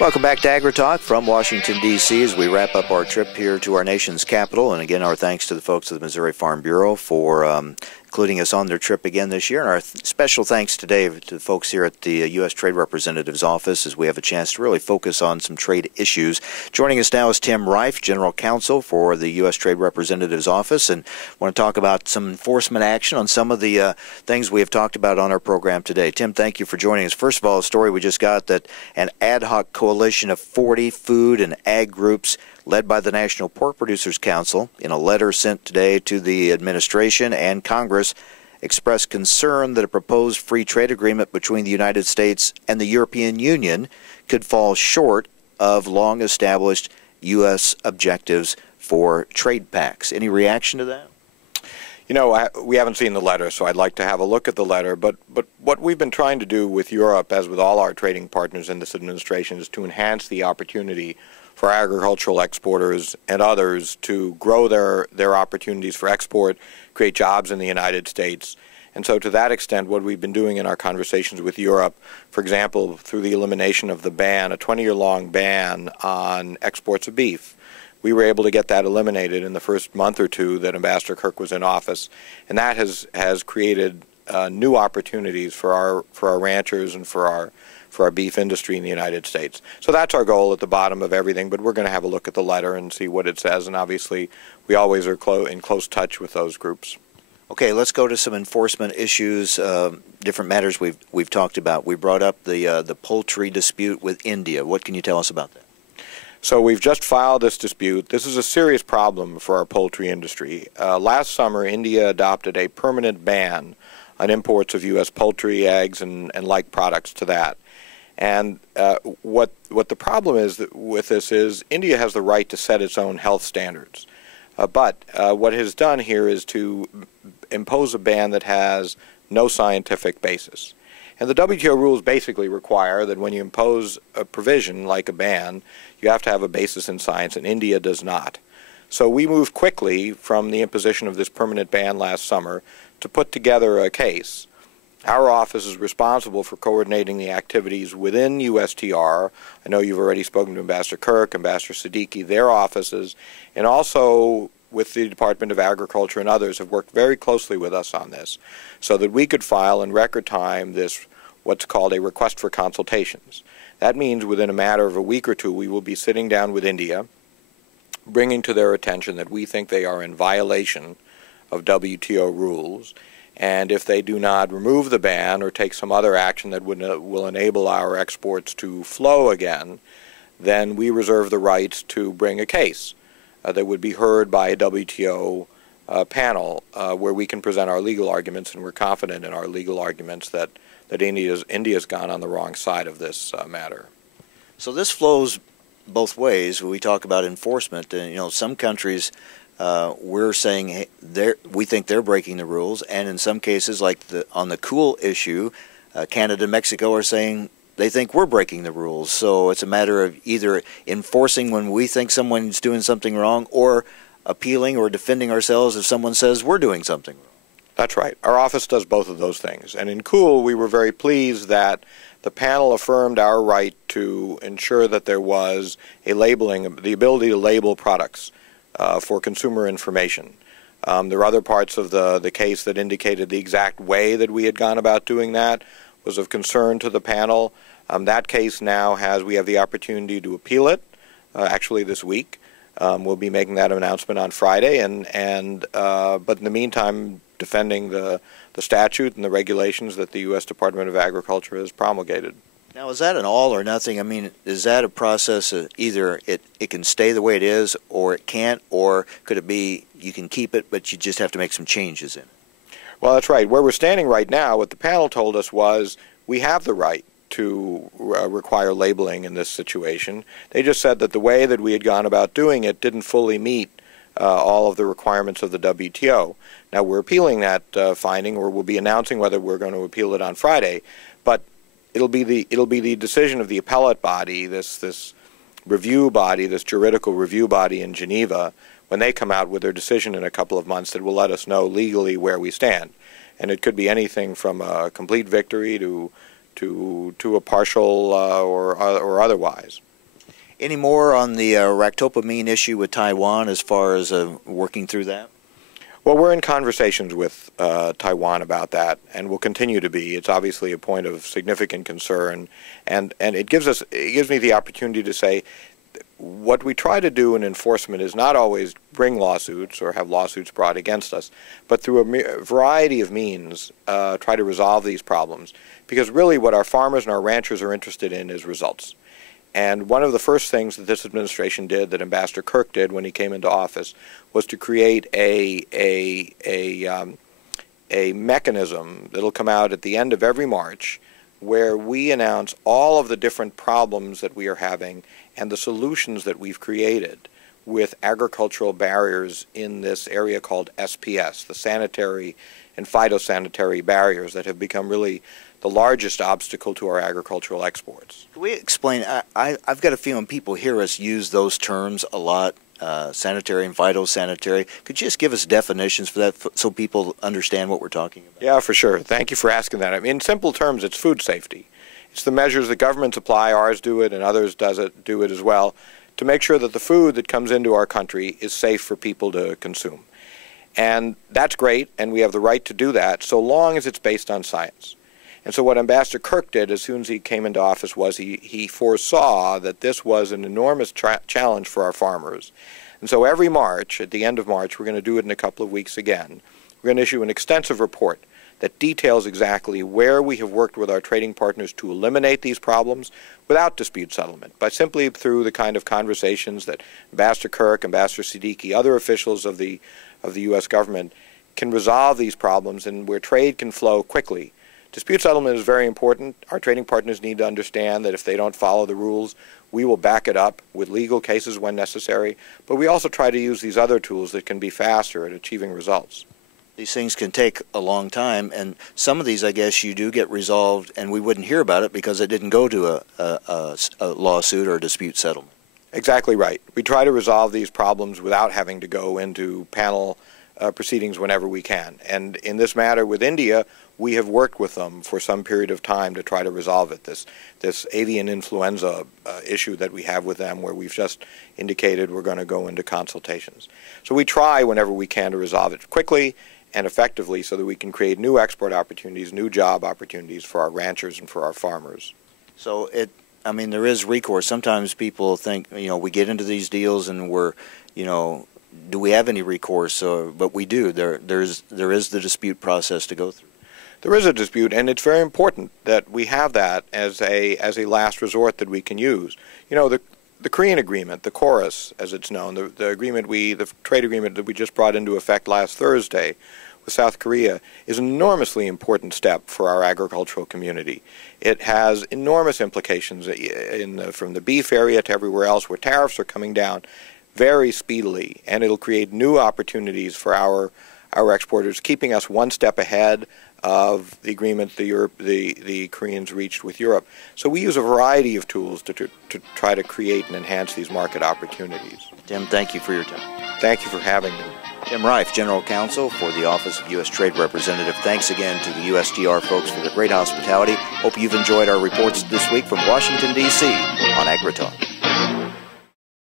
Welcome back to AgriTalk from Washington, D.C. as we wrap up our trip here to our nation's capital. And again, our thanks to the folks of the Missouri Farm Bureau for including us on their trip again this year. And our special thanks today to the folks here at the U.S. Trade Representative's office as we have a chance to really focus on some trade issues. Joining us now is Tim Reif, General Counsel for the U.S. Trade Representative's office. And I want to talk about some enforcement action on some of the things we have talked about on our program today. Tim, thank you for joining us. First of all, a story we just got that an ad hoc coalition of 40 food and ag groups led by the National Pork Producers Council, in a letter sent today to the administration and Congress, expressed concern that a proposed free trade agreement between the United States and the European Union could fall short of long-established U.S. objectives for trade pacts. Any reaction to that? You know, we haven't seen the letter, so I'd like to have a look at the letter. But what we've been trying to do with Europe, as with all our trading partners in this administration, is to enhance the opportunity for agricultural exporters and others to grow their opportunities for export, create jobs in the United States. And so to that extent, what we've been doing in our conversations with Europe, for example, through the elimination of the ban, a 20-year-long ban on exports of beef, we were able to get that eliminated in the first month or two that Ambassador Kirk was in office. And that has created new opportunities for our ranchers and for our beef industry in the United States. So that's our goal at the bottom of everything, but we're going to have a look at the letter and see what it says, and obviously we always are in close touch with those groups. Okay, let's go to some enforcement issues, different matters we've talked about. We brought up the poultry dispute with India. What can you tell us about that? So we've just filed this dispute. This is a serious problem for our poultry industry. Last summer, India adopted a permanent ban on imports of U.S. poultry, eggs, and like products to that. And what the problem is with this is India has the right to set its own health standards. But what it has done here is to impose a ban that has no scientific basis. And the WTO rules basically require that when you impose a provision like a ban, you have to have a basis in science, and India does not. So we moved quickly from the imposition of this permanent ban last summer to put together a case. Our office is responsible for coordinating the activities within USTR. I know you've already spoken to Ambassador Kirk, Ambassador Siddiqui, their offices, and also with the Department of Agriculture and others have worked very closely with us on this so that we could file in record time this what's called a request for consultations. That means within a matter of a week or two we will be sitting down with India, bringing to their attention that we think they are in violation of WTO rules, and if they do not remove the ban or take some other action that will enable our exports to flow again, then we reserve the right to bring a case that would be heard by a WTO panel where we can present our legal arguments, and we're confident in our legal arguments that India's gone on the wrong side of this matter. So this flows both ways. We talk about enforcement, and some countries we're saying we think they're breaking the rules, and in some cases, like on the cool issue, Canada and Mexico are saying they think we're breaking the rules. So it's a matter of either enforcing when we think someone's doing something wrong, or appealing or defending ourselves if someone says we're doing something wrong. That's right. Our office does both of those things. And in Cool, we were very pleased that the panel affirmed our right to ensure that there was a labeling, the ability to label products for consumer information. There are other parts of the case that indicated the exact way that we had gone about doing that was of concern to the panel. That case now we have the opportunity to appeal it, actually this week. We'll be making that announcement on Friday, but in the meantime, defending the statute and the regulations that the U.S. Department of Agriculture has promulgated. Now, is that an all or nothing? I mean, is that a process of either it can stay the way it is or it can't, or could it be you can keep it but you just have to make some changes in it? Well, that's right. Where we're standing right now, what the panel told us was we have the right to require labeling in this situation. They just said that the way that we had gone about doing it didn't fully meet all of the requirements of the WTO. Now, we're appealing that finding, or we'll be announcing whether we're going to appeal it on Friday, but it'll be the decision of the appellate body, this review body, this juridical review body in Geneva, when they come out with their decision in a couple of months, that will let us know legally where we stand. And it could be anything from a complete victory to to a partial or otherwise. Any more on the ractopamine issue with Taiwan as far as working through that? Well, we're in conversations with Taiwan about that, and will continue to be. It's obviously a point of significant concern, and it gives me the opportunity to say what we try to do in enforcement is not always bring lawsuits or have lawsuits brought against us, but through a variety of means try to resolve these problems. Because really what our farmers and our ranchers are interested in is results. And one of the first things that this administration did, that Ambassador Kirk did when he came into office, was to create a mechanism that'll come out at the end of every March where we announce all of the different problems that we are having and the solutions that we've created with agricultural barriers in this area called SPS, the sanitary and phytosanitary barriers that have become really the largest obstacle to our agricultural exports. Can we explain? I've got a feeling people hear us use those terms a lot, sanitary and phytosanitary. Could you just give us definitions for that so people understand what we're talking about? Yeah, for sure. Thank you for asking that. I mean, in simple terms, it's food safety. It's the measures that governments apply, ours do it, and others do it as well, to make sure that the food that comes into our country is safe for people to consume. And that's great, and we have the right to do that, so long as it's based on science. And so what Ambassador Kirk did as soon as he came into office was he foresaw that this was an enormous challenge for our farmers. And so every March, at the end of March, we're going to do it in a couple of weeks again, we're going to issue an extensive report that details exactly where we have worked with our trading partners to eliminate these problems without dispute settlement, by simply through the kind of conversations that Ambassador Kirk, Ambassador Siddiqui, other officials of the U.S. government can resolve these problems, and where trade can flow quickly. Dispute settlement is very important. Our trading partners need to understand that if they don't follow the rules, we will back it up with legal cases when necessary. But we also try to use these other tools that can be faster at achieving results. These things can take a long time, and some of these, I guess, you do get resolved, and we wouldn't hear about it because it didn't go to a lawsuit or a dispute settlement. Exactly right. We try to resolve these problems without having to go into panel proceedings whenever we can. And in this matter with India, we have worked with them for some period of time to try to resolve it. This avian influenza issue that we have with them, where we've just indicated we're going to go into consultations. So we try whenever we can to resolve it quickly and effectively so that we can create new export opportunities, new job opportunities for our ranchers and for our farmers. So I mean, there is recourse. Sometimes people think, we get into these deals and we're, do we have any recourse? But we do. There is the dispute process to go through. There is a dispute, and it's very important that we have that as a last resort that we can use. The Korean agreement, the KORUS, as it's known, the trade agreement that we just brought into effect last Thursday with South Korea, is an enormously important step for our agricultural community. It has enormous implications from the beef area to everywhere else, where tariffs are coming down very speedily, and it'll create new opportunities for our exporters, keeping us one step ahead of the agreement the Koreans reached with Europe. So we use a variety of tools to try to create and enhance these market opportunities. Tim, thank you for your time. Thank you for having me. Tim Reif, General Counsel for the Office of U.S. Trade Representative. Thanks again to the USTR folks for their great hospitality. Hope you've enjoyed our reports this week from Washington, D.C. on AgriTalk.